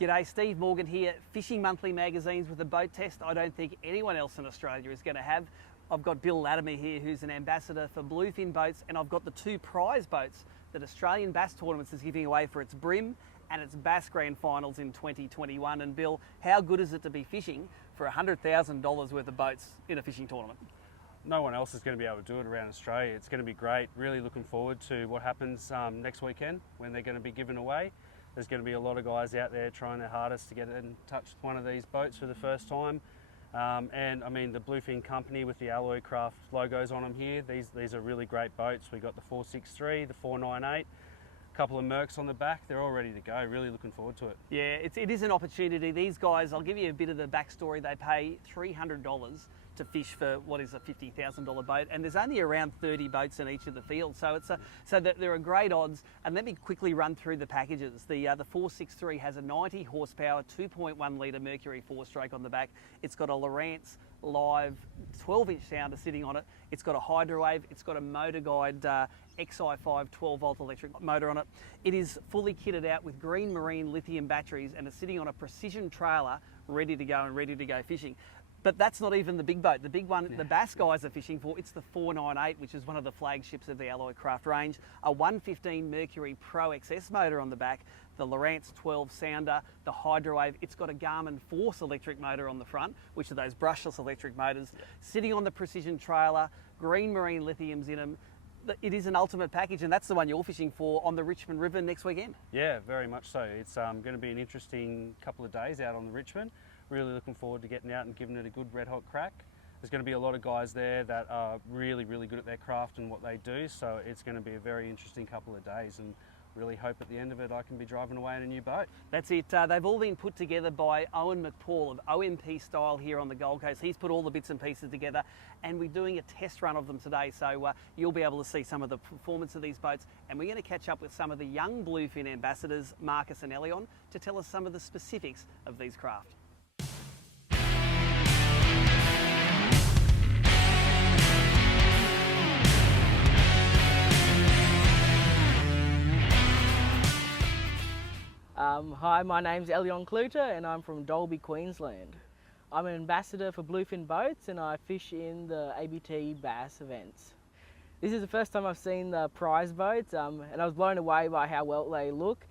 G'day, Steve Morgan here, Fishing Monthly magazines with a boat test I don't think anyone else in Australia is going to have. I've got Bill Latimer here, who's an ambassador for BlueFin Boats, and I've got the two prize boats that Australian Bass Tournaments is giving away for its BREAM and its BASS Grand Finals in 2021. And Bill, how good is it to be fishing for $100,000 worth of boats in a fishing tournament? No one else is going to be able to do it around Australia. It's going to be great. Really looking forward to what happens next weekend when they're going to be given away. There's going to be a lot of guys out there trying their hardest to get in touch with one of these boats for the first time. And I mean, the BlueFin company with the Alloycraft logos on them here, these are really great boats. We got the 463, the 498, a couple of Mercs on the back. They're all ready to go. Really looking forward to it. Yeah, it is an opportunity. These guys, I'll give you a bit of the backstory. They pay $300 to fish for what is a $50,000 boat, and there's only around 30 boats in each of the fields, so there are great odds. And let me quickly run through the packages. The 463 has a 90 horsepower, 2.1 litre Mercury 4-stroke on the back. It's got a Lowrance live 12-inch sounder sitting on it. It's got a Hydrowave. It's got a Motor Guide XI5 12-volt electric motor on it. It is fully kitted out with green marine lithium batteries, and it's sitting on a precision trailer ready to go and ready to go fishing. But that's not even the big boat. The big one, the Bass guys are fishing for, it's the 498, which is one of the flagships of the Alloycraft range. A 115 Mercury ProXS motor on the back, the Lowrance 12 sounder, the Hydrowave. It's got a Garmin Force electric motor on the front, which are those brushless electric motors. Sitting on the precision trailer, green marine lithiums in them. It is an ultimate package, and that's the one you're fishing for on the Richmond River next weekend. Yeah, very much so. It's going to be an interesting couple of days out on the Richmond. Really looking forward to getting out and giving it a good red hot crack. There's going to be a lot of guys there that are really good at their craft and what they do, so it's going to be a very interesting couple of days, and really hope at the end of it I can be driving away in a new boat. That's it. They've all been put together by Owen McPaul of OMP Style here on the Gold Coast. He's put all the bits and pieces together, and we're doing a test run of them today, so you'll be able to see some of the performance of these boats, and we're going to catch up with some of the young Bluefin ambassadors, Marcus and Elion, to tell us some of the specifics of these craft. Hi, my name's Elion Kluter and I'm from Dalby, Queensland. I'm an ambassador for BlueFin Boats and I fish in the ABT Bass events. This is the first time I've seen the prize boats and I was blown away by how well they look.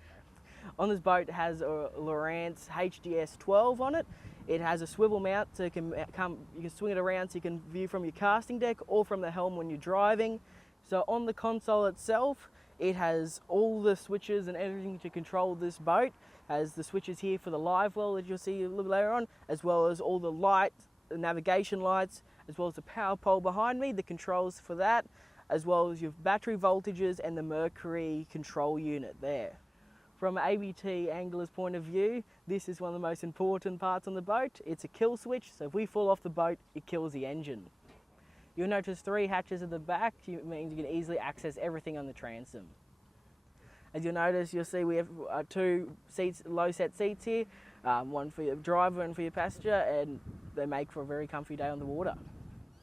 On this boat it has a Lowrance HDS 12 on it. It has a swivel mount so you can swing it around so you can view from your casting deck or from the helm when you're driving. So on the console itself, it has all the switches and everything to control this boat. Has the switches here for the live well that you'll see a little later on, as well as all the lights, the navigation lights, as well as the power pole behind me, the controls for that, as well as your battery voltages and the Mercury control unit there. From an ABT angler's point of view, this is one of the most important parts on the boat. It's a kill switch, so if we fall off the boat, it kills the engine. You'll notice 3 hatches at the back, which means you can easily access everything on the transom. As you'll notice, you'll see we have 2 seats, low set seats here, one for your driver and for your passenger, and they make for a very comfy day on the water.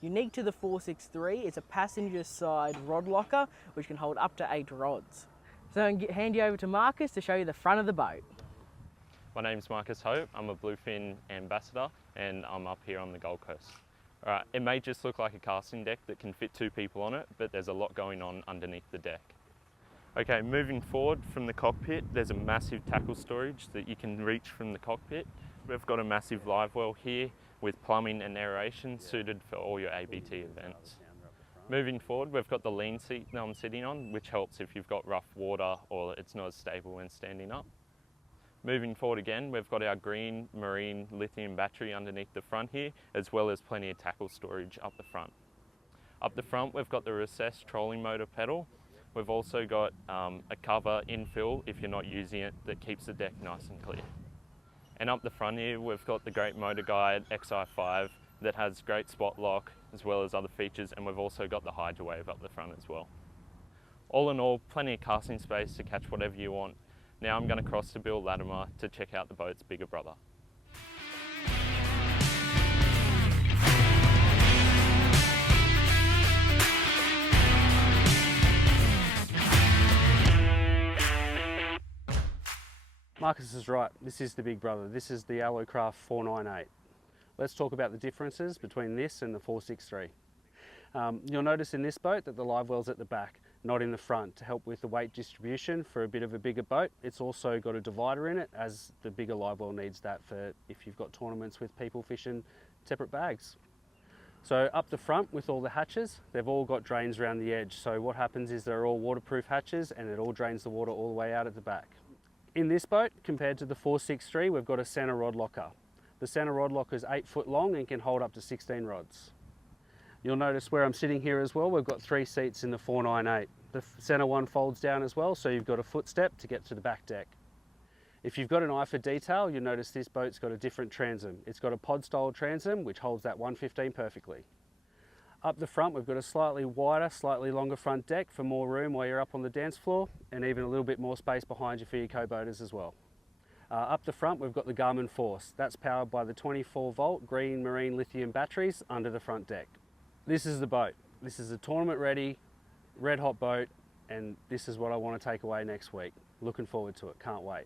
Unique to the 463, it's a passenger side rod locker, which can hold up to 8 rods. So I'm going to hand you over to Marcus to show you the front of the boat. My name's Marcus Hope, I'm a BlueFin ambassador, and I'm up here on the Gold Coast. Alright, it may just look like a casting deck that can fit 2 people on it, but there's a lot going on underneath the deck. Okay, moving forward from the cockpit, there's a massive tackle storage that you can reach from the cockpit. We've got a massive live well here with plumbing and aeration suited for all your ABT events. Moving forward, we've got the lean seat that I'm sitting on, which helps if you've got rough water or it's not as stable when standing up. Moving forward again, we've got our green marine lithium battery underneath the front here, as well as plenty of tackle storage up the front. Up the front, we've got the recessed trolling motor pedal. We've also got a cover infill, if you're not using it, that keeps the deck nice and clear. And up the front here, we've got the great Motor Guide XI5 that has great spot lock, as well as other features, and we've also got the Hydrowave up the front as well. All in all, plenty of casting space to catch whatever you want. Now I'm going to cross to Bill Latimer to check out the boat's bigger brother. Marcus is right, this is the big brother. This is the Alloycraft 498. Let's talk about the differences between this and the 463. You'll notice in this boat that the live well's at the back, not in the front, to help with the weight distribution for a bit of a bigger boat. It's also got a divider in it, as the bigger live well needs that for if you've got tournaments with people fishing separate bags. So up the front with all the hatches, they've all got drains around the edge. So what happens is they're all waterproof hatches and it all drains the water all the way out at the back. In this boat, compared to the 463, we've got a centre rod locker. The centre rod locker is 8 foot long and can hold up to 16 rods. You'll notice where I'm sitting here as well, we've got 3 seats in the 498. The centre one folds down as well, so you've got a footstep to get to the back deck. If you've got an eye for detail, you'll notice this boat's got a different transom. It's got a pod style transom, which holds that 115 perfectly. Up the front, we've got a slightly wider, slightly longer front deck for more room while you're up on the dance floor, and even a little bit more space behind you for your co-boaters as well. Up the front, we've got the Garmin Force. That's powered by the 24 volt green marine lithium batteries under the front deck. This is the boat. This is a tournament ready, red hot boat, and this is what I want to take away next week. Looking forward to it, can't wait.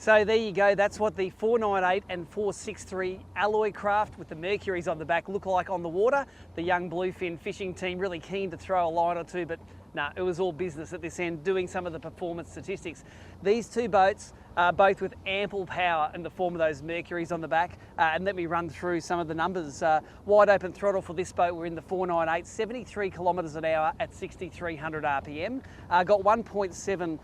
So there you go, that's what the 498 and 463 Alloycraft with the Mercuries on the back look like on the water. The young BlueFin Fishing Team really keen to throw a line or two, but no, it was all business at this end, doing some of the performance statistics. These two boats are both with ample power in the form of those Mercuries on the back. And let me run through some of the numbers. Wide open throttle for this boat, we're in the 498, 73 kilometres an hour at 6,300 RPM. Got 1.7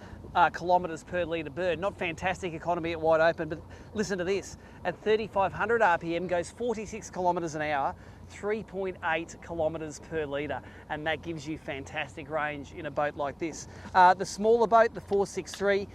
kilometres per litre burn. Not fantastic economy at wide open, but listen to this. At 3,500 RPM goes 46 kilometres an hour, 3.8 kilometres per litre, and that gives you fantastic range in a boat like this. The smaller boat, the 463,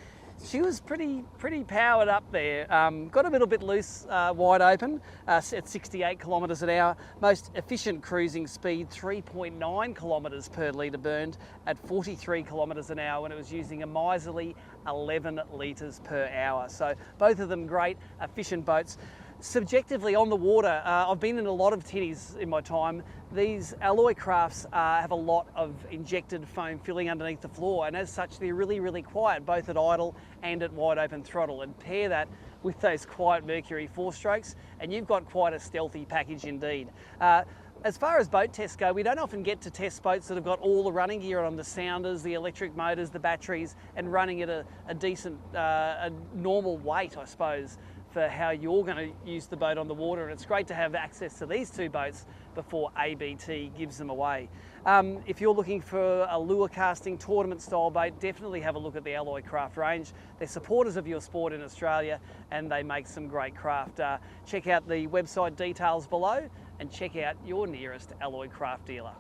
she was pretty powered up there. Got a little bit loose wide open at 68 kilometres an hour. Most efficient cruising speed, 3.9 kilometres per litre burned at 43 kilometres an hour when it was using a miserly 11 litres per hour. So both of them great, efficient boats. Subjectively on the water, I've been in a lot of tinnies in my time. These Alloycrafts have a lot of injected foam filling underneath the floor, and as such they're really quiet, both at idle and at wide open throttle. And pair that with those quiet Mercury 4-strokes and you've got quite a stealthy package indeed. As far as boat tests go, we don't often get to test boats that have got all the running gear on, the sounders, the electric motors, the batteries, and running at a decent, a normal weight, I suppose, for how you're going to use the boat on the water. And it's great to have access to these two boats before ABT gives them away. If you're looking for a lure casting tournament style boat, definitely have a look at the Alloycraft range. They're supporters of your sport in Australia and they make some great craft. Check out the website details below and check out your nearest Alloycraft dealer.